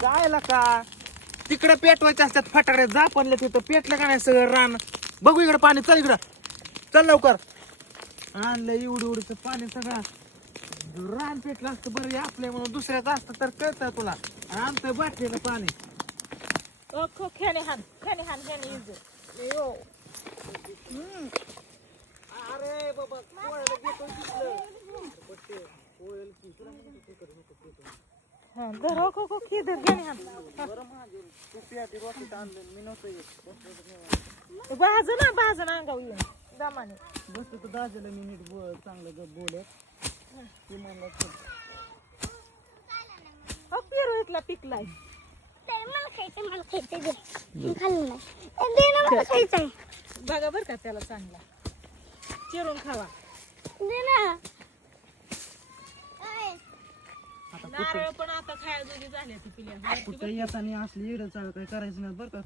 जायला का? तिकडे पेटवायचे असतात फटाकडे. जा पडले तिथं. पेटलं का नाही सगळं रान? बघू इकडे पाणी. चल इकडं. चल लवकर. आणलं एवढं एवढं पाणी सगळं. रान पेटलं असतं बरं. आपल्या म्हणून दुसऱ्याचं असतं तर कळतं तुला. आमचं बाटलेलं पाणी. खेने हान खेने हान खेने इज अरे बाबा की. हां तू. बाजू ना बाजू ना येऊन दमाने बसतो तर दाजीला मी नीट बोल चांगलं ग बोलत ती म्हणलं. हो पेरू पिकलाय बघा बरं का त्याला चांगला चिरून खावा नारळ पण आता खायला जोगी झाल्या ती पिल्या कुठं येताना असली येडं चाळ काय करायचं नाही बरं का?